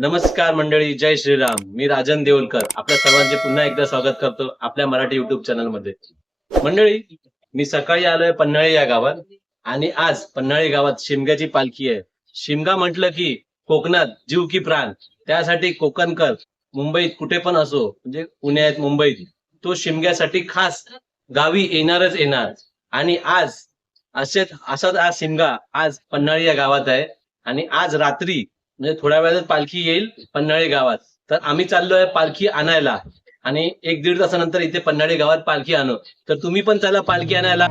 नमस्कार मंडळी, जय श्रीराम. मी राजन देवलकर आपल्या सर्वांचे पुन्हा एकदा स्वागत करतो आपल्या मराठी युट्यूब चॅनल मध्ये. मंडळी, मी सकाळी आलोय पन्हाळी या गावात आणि आज पन्हाळी गावात शिमग्याची पालखी आहे. शिमगा म्हटलं की कोकणात जीव की प्राण. त्यासाठी कोकणकर मुंबईत कुठे पण असो, म्हणजे पुण्यात मुंबईत, तो शिमग्यासाठी खास गावी येणारच येणार. आणि आज असाच आज शिमगा आज पन्हाळी या गावात आहे. आणि आज रात्री म्हणजे थोड्या वेळात पालखी येईल पन्हाळी गावात. तर आम्ही चाललोय पालखी आणायला आणि 1-1.5 तासानंतर इथे पन्हाळी गावात पालखी आणू. तर तुम्ही पण चला पालखी आणायला.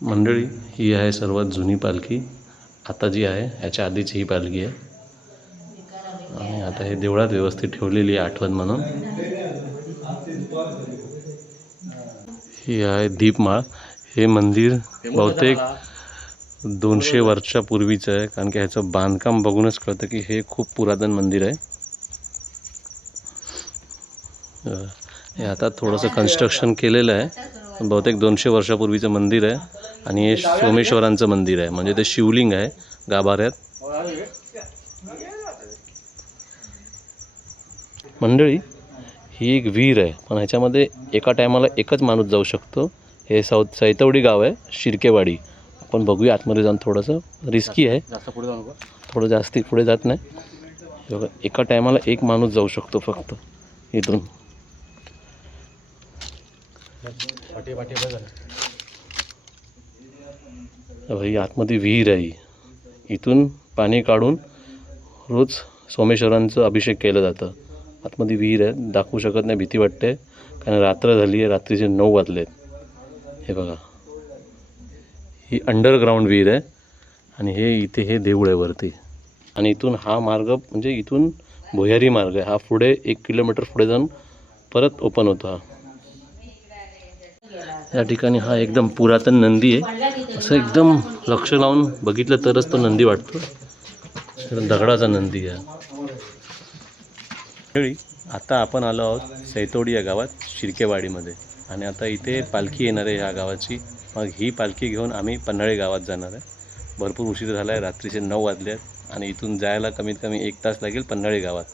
मंडळी, ही आहे सर्वात जुनी पालखी. आता जी आहे ह्याच्या आधीची ही पालखी आहे आणि आता हे देवळात व्यवस्थित ठेवलेली आहे आठवण म्हणून. ही आहे दीपमाळ. हे मंदिर बहुतेक 200 वर्षापूर्वीचं आहे, कारण की ह्याचं बांधकाम बघूनच कळतं की हे खूप पुरातन मंदिर आहे. हे आता थोडंसं कन्स्ट्रक्शन केलेलं आहे, बहुतेक 200 वर्षापूर्वीचं मंदिर आहे. आणि हे सोमेश्वरांचं मंदिर आहे, म्हणजे ते शिवलिंग आहे गाभाऱ्यात. मंडळी, ही एक विहीर आहे, पण ह्याच्यामध्ये एका टायमाला एकच माणूस जाऊ शकतो. हे सैतवडी गाव आहे, शिर्केवाडी. आपण बघूया आतमध्ये जाऊन. थोडंसं रिस्की आहे, थोडं जास्ती पुढे जात नाही. बघा, एका टायमाला एक माणूस जाऊ शकतो फक्त इथून. ही आतमध्ये विहीर आहे. इथून पाणी काढून रोज सोमेश्वरांचं अभिषेक केलं जातं. आतमध्ये विहीर आहे, दाखवू शकत नाही, भीती वाटते कारण रात्र झाली आहे, रात्रीचे 9 वाजलेत. हे बघा, ही अंडरग्राऊंड विहीर आहे आणि इथे हे देऊळ आहे वरती. आणि इथून हा मार्ग म्हणजे इथून भुयारी मार्ग आहे. हा पुढे 1 किलोमीटर पुढे जाऊन परत ओपन होतो. हा या ठिकाणी हा एकदम पुरातन नंदी आहे. असं एकदम लक्ष लावून बघितलं तरच तो नंदी वाटतो. दगडाचा नंदी आहे. आता आपण आलो आहोत सैतोडी या गावात, शिर्केवाडीमध्ये. आणि आता इथे पालखी येणार आहे ह्या गावाची. मग ही पालखी घेऊन आम्ही पन्हाळी गावात जाणार आहे. भरपूर उशीर झाला आहे, रात्रीचे 9 वाजले आहेत आणि इथून जायला कमीत कमी 1 तास लागेल पन्हाळी गावात.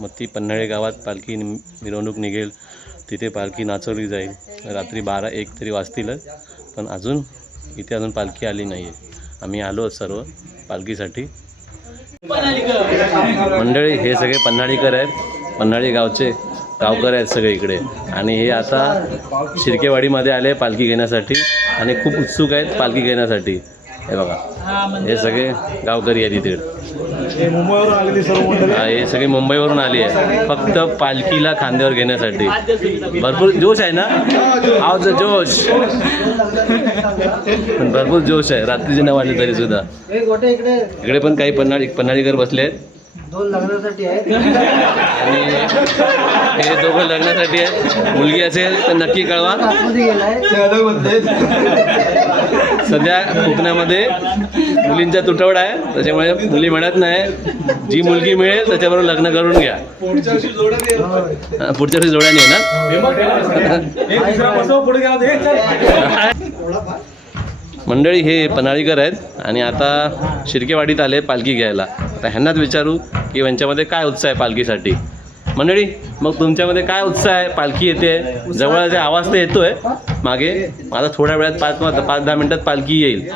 मग ती पन्हाळी गावात पालखी मिरवणूक निघेल, तिथे पालखी नाचवली जाईल. रात्री 12-1 तरी वाजतीलच, पण इथे अजून पालखी आली नाही आहे. आम्ही आलो सर्व पालखीसाठी. मंडळी हे सगळे पन्हाळीकर आहेत, पन्हाळी गावचे गावकर आहेत सगळे इकडे. आणि हे आता शिर्केवाडीमध्ये आले पालखी घेण्यासाठी आणि खूप उत्सुक आहेत पालखी घेण्यासाठी. हे बघा, हे सगळे गावकरी आहेत इथे. हे सगळे मुंबईवरून आली आहे फक्त पालखीला खांद्यावर घेण्यासाठी. भरपूर जोश आहे ना, आवच जोश, भरपूर जोश आहे. रात्रीचे 9 वाजले तरी सुद्धा. इकडे पण काही पन्हाळीकर बसले आहेत. 2 लग्नासाठी आहेत आणि हे दोघं लग्नासाठी आहेत. मुलगी असेल तर नक्की कळवा. सध्या कोकणामध्ये मुलींचा तुटवडा आहे, त्याच्यामुळे मुली म्हणत नाही. जी मुलगी मिळेल त्याच्याबरोबर लग्न करून घ्या. पुढच्या वर्षी जोड्याने येणार. मंडळी हे पन्हाळीकर आहेत आणि आता शिर्केवाडीत आले पालखी घ्यायला. आता ह्यांनाच विचारू की यांच्यामध्ये काय उत्साह आहे पालखीसाठी. मंडळी, मग तुमच्यामध्ये काय उत्साह आहे? पालखी येते, जवळ आवाज तर येतोय मागे. आता थोड्या वेळात 5-10 मिनिटात पालखी येईल.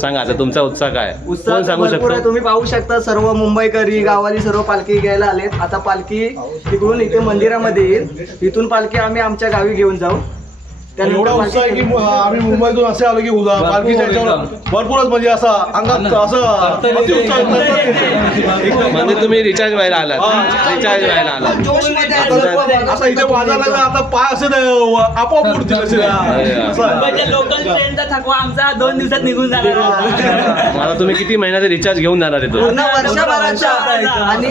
सांगा आता तुमचा उत्साह काय? कोण सांगू शकतो? तुम्ही पाहू शकता सर्व मुंबईकरी गावाली सर्व पालखी घ्यायला आलेत. आता पालखी तिकडून इथे मंदिरामध्ये येईल. इथून पालखी आम्ही आमच्या गावी घेऊन जाऊ. एवढा उत्साह आहे की आम्ही मुंबईतून असे आलो की उद्या पालखीच्या याच्यावर भरपूरच म्हणजे असं अंगात असं म्हणजे तुम्ही रिचार्ज व्हायला आलात. रिचार्ज व्हायला आलात. आता इथे वाजायला आता पाय असे आपोआप उडतील असे. लोकल ट्रेनचा थकवा आमचा 2 दिवसात निघून जाणार. मला तुम्ही किती महिन्याचा रिचार्ज घेऊन जाणार आहे? पूर्ण वर्षभराचा. आणि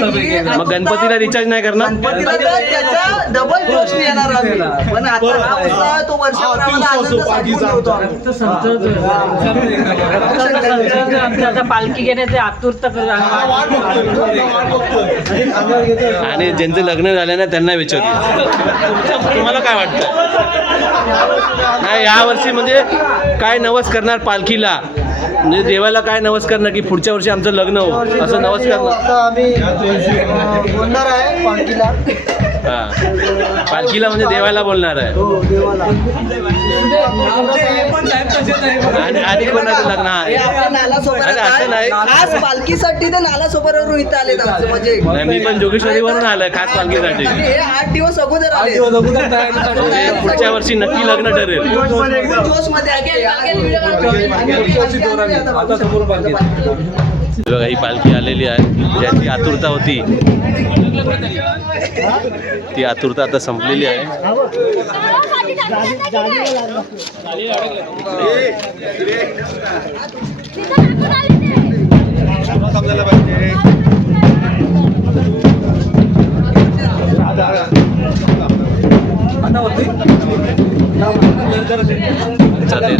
मग गणपतीला रिचार्ज नाही करणार? गणपतीला तर त्याचा डबल जोश येणार आम्ही. पण आता हा उत्साह तो वर्षभर आम्हाला आनंद साठवून ठेवतो आम्ही. आता पालखी घेण्याचे आतुरता आणि ज्यांचं लग्न झालं ना त्यांना विचारतो, तुम्हाला काय वाटतं? नाही, यावर्षी म्हणजे काय नवस करणार पालखीला? म्हणजे देवाला काय नवस करणार की पुढच्या वर्षी आमचं लग्न हो, असं नवस करणार? आता आम्ही बोलणार आहे पालखीला. हा, पालखीला म्हणजे देवाला बोलणार आहे. हो, देवाला. आणि कोणाचं लग्न आहे? असं नाही, खास पालखीसाठी ते नालासोपारावरून इथे आले म्हणजे. मी पण जोगेश्वरीवरून आलोय खास पालखीसाठी. हे 8 दिवस अगोदर आले. म्हणजे पुढच्या वर्षी नक्की लग्न ठरेल. बघा, ही पालखी आलेली आहे. ज्याची आतुरता होती ती आतुरता आता संपलेली आहे. चालेल.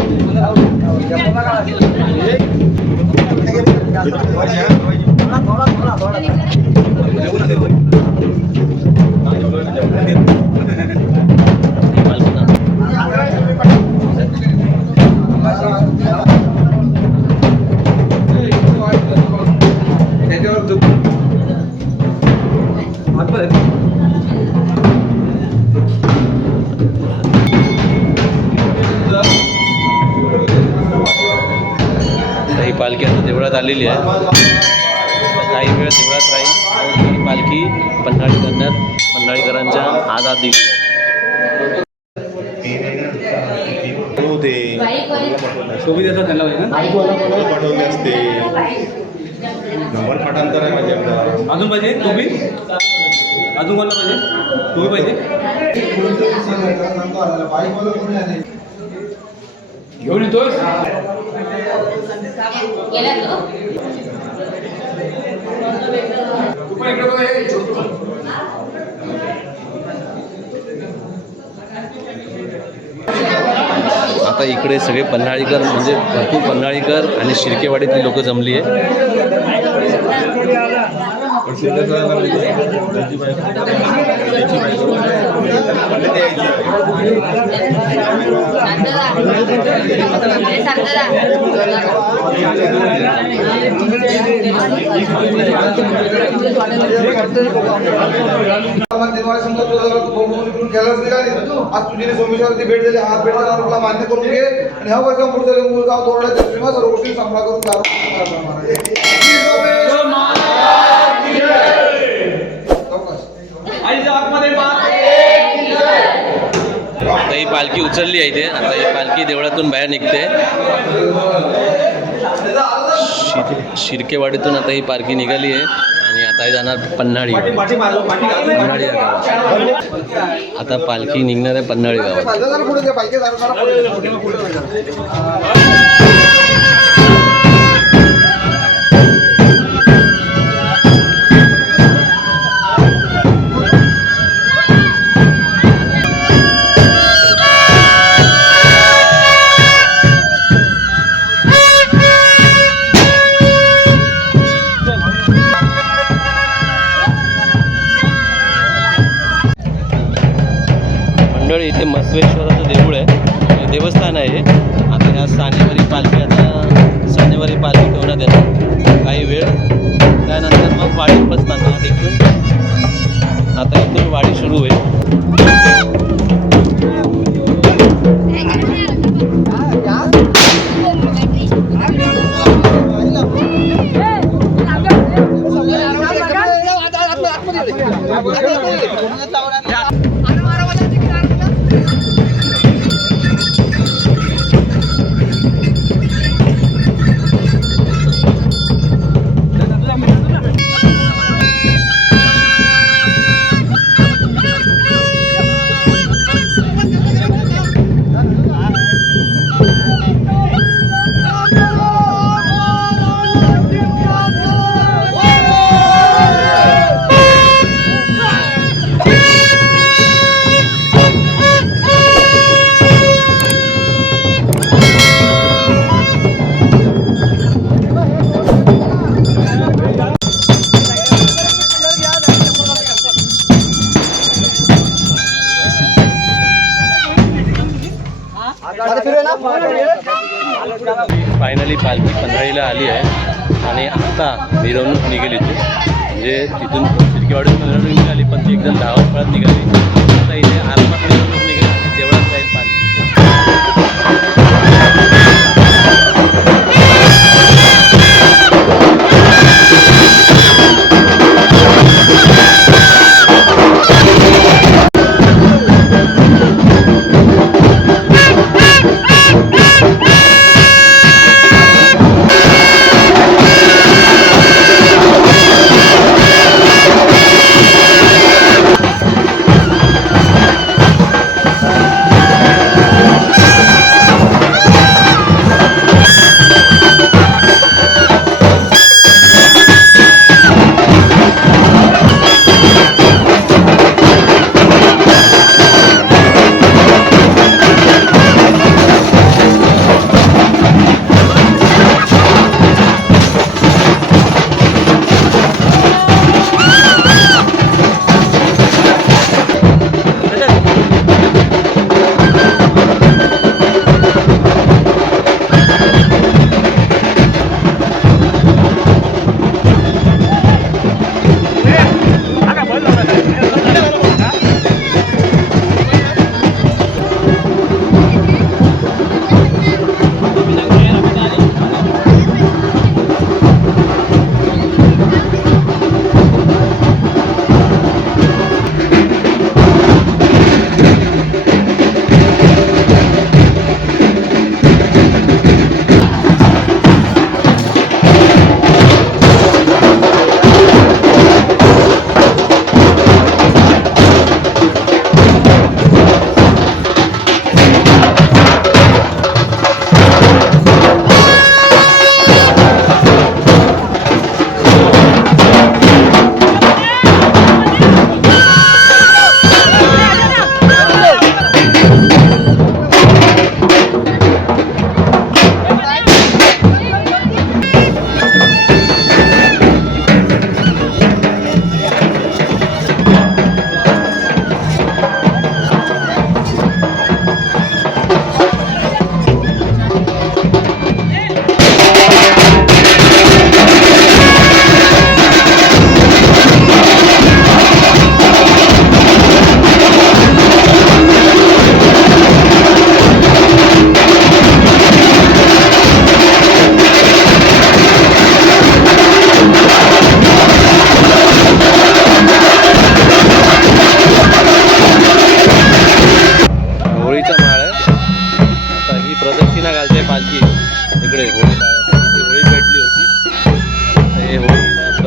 ही पालखी आता देवळात आलेली आहे. काही वेळ देवळात राहील. ही पालखी पन्हाळीकरांच्या हातात दिली आहे. पाठवले असते नंबर पाठांतर आहे माझ्याकडं. अजून पाहिजे तुम्ही अजून कोणाला पाहिजे तुम्ही पाहिजे घेऊन येतोस तू पण इकडे बघ, हे. आता इकडे सगळे पन्हाळीकर म्हणजे भरपूर पन्हाळीकर आणि शिर्केवाडीतली लोक जमली आहे. आज तुझी सोमेश्वराची भेट झाली हात भेट झाला तुला मान्य करून घे आणि ह्या वर्षा पुढे मुलगाव तोरड्याच्या सीमा सर्व गोष्टी सांभाळ करून आता ही पालखी उचलली आहे इथे. आता ही पालखी देवळातून बाहेर निघते. शिर्केवाडीतून आता ही पालखी निघाली आहे आणि आता हे जाणार पन्हाळी पन्हाळी या गावात. आता पालखी निघणार आहे पन्हाळी गावात. पुढे पालखी मंडळी इथे मस्वेश्वराचं देऊळ आहे, देवस्थान आहे. आता ह्या सानेवारी पालखी ठेवण्यात येणार काही वेळ. त्यानंतर मग वाडी बसताना इथून आता इथून वाडी सुरू होईल. फायनली पालखी पन्हाळीला आली आहे आणि आता मिरवणूक निघाली ती म्हणजे तिथून शिर्केवाडीतून मिरवणूक निघाली पण ती एकदम धावत पळत निघाली. आता इथे आरामात मिरवणूक निघाली आणि देवळात जाईल पालखी.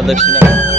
प्रदक्षिणा करा.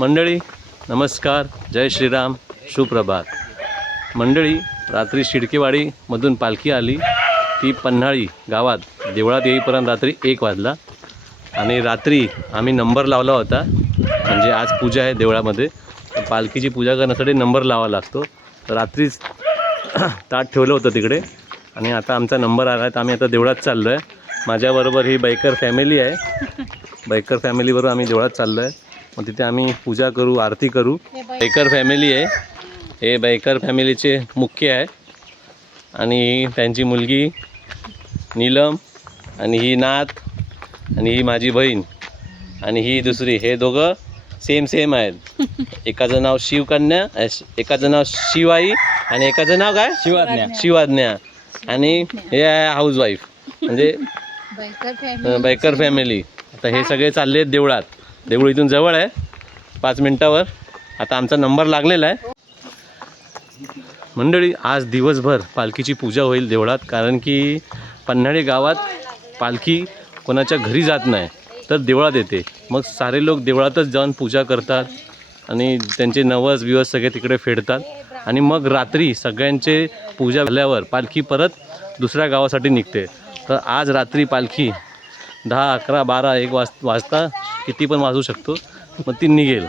मंडळी नमस्कार, जय श्रीराम, सुप्रभात. मंडळी रात्री शिडकेवाडीमधून पालखी आली. ती पन्हाळी गावात देवळात येईपर्यंत रात्री 1 वाजला. आणि रात्री आम्ही नंबर लावला होता, म्हणजे आज पूजा आहे देवळामध्ये, तर पालखीची पूजा करण्यासाठी नंबर लावावा लागतो. तर रात्रीच ताट ठेवलं होतं तिकडे आणि आता आमचा नंबर आला आहे. तर आम्ही आता देवळात चाललो आहे. माझ्याबरोबर ही बायकर फॅमिली आहे. बायकर फॅमिलीबरोबर आम्ही देवळात चाललो आहे. मग तिथे आम्ही पूजा करू, आरती करू. बायकर फॅमिली आहे, हे बायकर फॅमिलीचे मुख्य आहे. आणि त्यांची मुलगी नीलम, आणि ही नाथ, आणि ही माझी बहीण, आणि ही दुसरी. हे दोघं सेम आहेत. एकाचं नाव शिवकन्या, एकाचं नाव शिवाई, आणि एकाचं नाव काय शिवाज्ञा. आणि हे आहे हाऊसवाईफ, म्हणजे बायकर फॅमिली. आता हे सगळे चालले आहेत देवळात. देऊळ इथून जवळ आहे, 5 मिनिटावर. आता आमचा नंबर लागलेला आहे. मंडळी आज दिवसभर पालखीची पूजा होईल देवळात, कारण की पन्हाळी गावात पालखी कोणाच्या घरी जात नाही, तर देवळात येते. मग सारे लोक देवळातच जाऊन पूजा करतात आणि त्यांचे नवस बिवस सगळे तिकडे फेडतात. आणि मग रात्री सगळ्यांचे पूजा झाल्यावर पालखी परत दुसऱ्या गावासाठी निघते. तर आज रात्री पालखी 10, 11, 12, 1 वाजता किती पण वाजू शकतो, मग ती निघेल.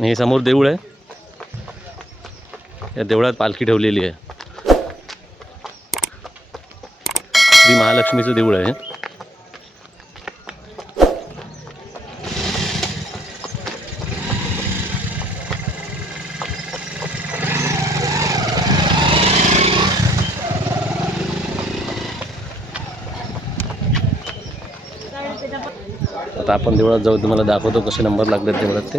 हे समोर देऊळ आहे, या देवळात पालखी ठेवलेली आहे. श्री महालक्ष्मीचं देऊळ आहे. आता आपण देवळात जाऊ, तुम्हाला दाखवतो कसे नंबर लागलेत देवळात ते.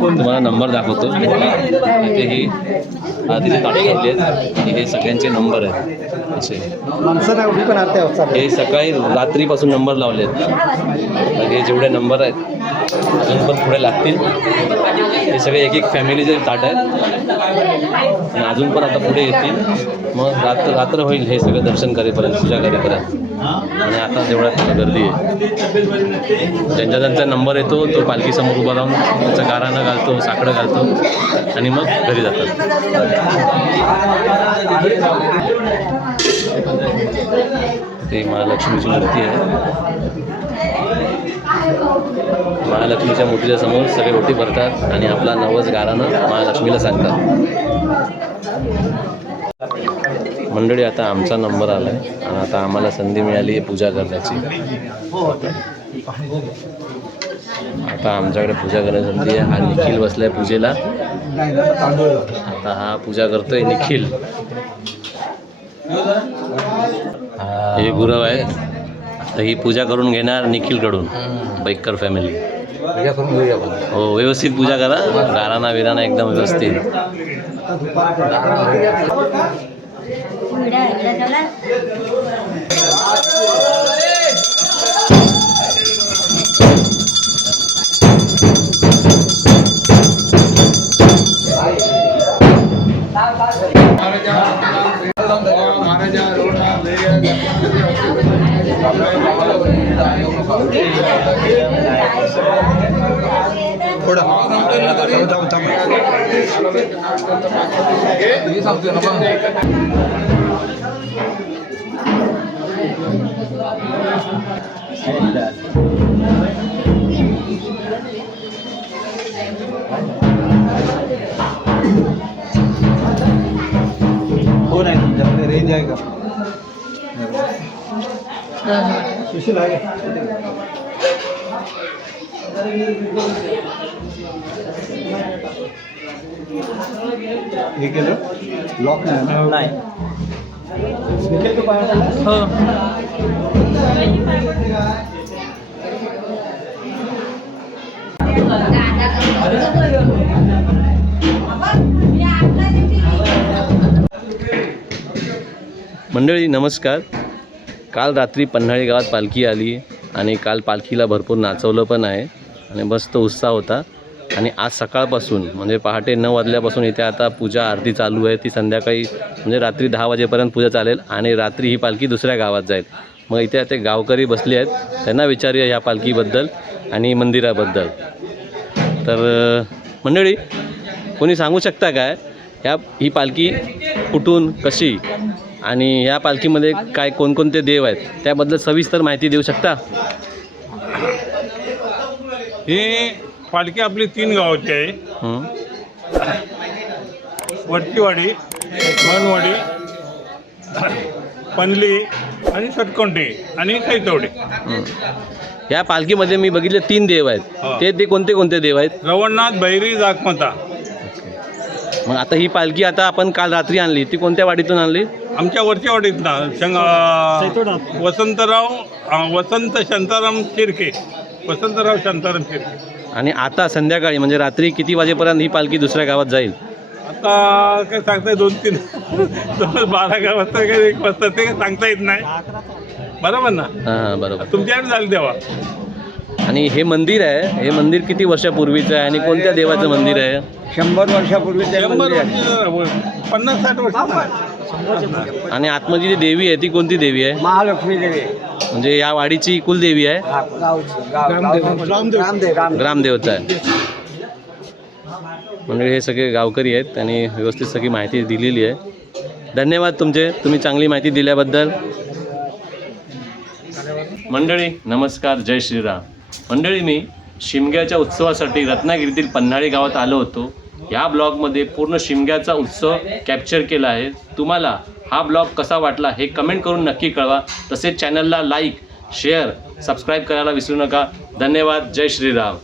तुम्हाला नंबर दाखवतो. इथे ही तिथे ताट ठेवली आहेत, हे सगळ्यांचे नंबर आहेत असे. हे सकाळी रात्रीपासून नंबर लावले आहेत. हे जेवढे नंबर आहेत अजून पण पुढे लागतील. हे सगळे एक फॅमिलीचे ताट आहेत आणि अजून पण आता पुढे येतील. मग रात्र होईल हे सगळं दर्शन करेपर्यंत, पूजा करेपर्यंत. आणि आता देवळात गर्दी आहे. ज्यांचा ज्यांचा नंबर येतो तो पालखीसमोर उभा राहून त्याचं गाराणं घालतो, साकडं घालतो आणि मग घरी जातात. ते महालक्ष्मीची मूर्ती आहे. महालक्ष्मीच्या मूर्तीच्या समोर सगळे ओटी भरतात आणि आपला नवस गारानं महालक्ष्मीला सांगतात. मंडळी, आता आमचा नंबर आला आहे आणि आता आम्हाला संधी मिळाली आहे पूजा करण्याची. आता आमच्याकडे पूजा करण्याची संधी आहे. हा निखिल बसलाय पूजेला. आता हा पूजा करतोय निखिल. हे गुरव आहे. तर ही पूजा करून घेणार निखिलकडून. बैकर फॅमिली हो, व्यवस्थित पूजा करा. गाराना विराना एकदम व्यवस्थित. हो नाही रेंज आहे का? सुशील आहे. हे केलं लॉक नाही. मंडळी नमस्कार. काल रात्री पन्हाळी गावात पालखी आली आणि काल पालखीला भरपूर नाचवलं पण आहे आणि मस्त उत्साह होता. आणि आज सकाळपासून म्हणजे पहाटे 9 वाजल्यापासून इथे आता पूजा आरती चालू आहे. ती संध्याकाळी म्हणजे रात्री 10 वाजेपर्यंत पूजा चालेल आणि रात्री ही पालखी दुसऱ्या गावात जाईल. मग इथे आता गावकरी बसले आहेत, त्यांना विचारूया ह्या पालखीबद्दल आणि मंदिराबद्दल. तर मंडळी, कोणी सांगू शकता काय ही पालखी कुठून कशी आणि ह्या पालखीमध्ये काय कोणकोणते देव आहेत त्याबद्दल सविस्तर माहिती देऊ शकता? ही पालखी आपली 3 गावाची आहे. वरचीवाडी, मनवाडी, पनली आणि सटकोंडी आणि खैतवडी. या पालखीमध्ये मी बघितले 3 देव आहेत. ते कोणते कोणते देव आहेत? रवणनाथ, बैरी, जागमाता. मग आता ही पालखी आता आपण काल रात्री आणली, ती कोणत्या वाडीतून आणली? आमच्या वरच्या वाडीत ना वसंत शांताराम शिर्के. वसंतराव शांताराम शिर्के. आणि आता संध्याकाळी म्हणजे रात्री किती वाजेपर्यंत ही पालखी दुसऱ्या गावात जाईल? आता काय सांगताय 2-3 12 वाजता काय 1 वाजता ते काय सांगता येत नाही. बरोबर ना? हां बरोबर. तुमच्याकडे झालं तेव्हा. आणि हे मंदिर आहे, हे मंदिर किती वर्षापूर्वीचं आहे आणि कोणत्या देवाचं मंदिर आहे? 100 वर्षापूर्वी 50-60 वर्ष. आणि आतमध्ये जी देवी आहे ती कोणती देवी आहे? महालक्ष्मी देवी म्हणजे या वाडीची कुलदेवी आहे? ग्रामदेवता आहे. म्हणजे हे सगळे गावकरी आहेत, त्यांनी व्यवस्थित सगळी माहिती दिलेली आहे. धन्यवाद तुम्ही चांगली माहिती दिल्याबद्दल. मंडळी नमस्कार, जय श्रीराम. मंडळी, मी शिमग्याच्या उत्सवासाठी रत्नागिरीतील पन्हाळी गावात आलो होतो. या ब्लॉगमध्ये पूर्ण शिमग्याचा उत्सव कॅप्चर केला आहे. तुम्हाला हा ब्लॉग कसा वाटला हे कमेंट करून नक्की कळवा. तसेच चॅनलला लाईक, शेअर, सबस्क्राईब करायला विसरू नका. धन्यवाद. जय श्रीराम.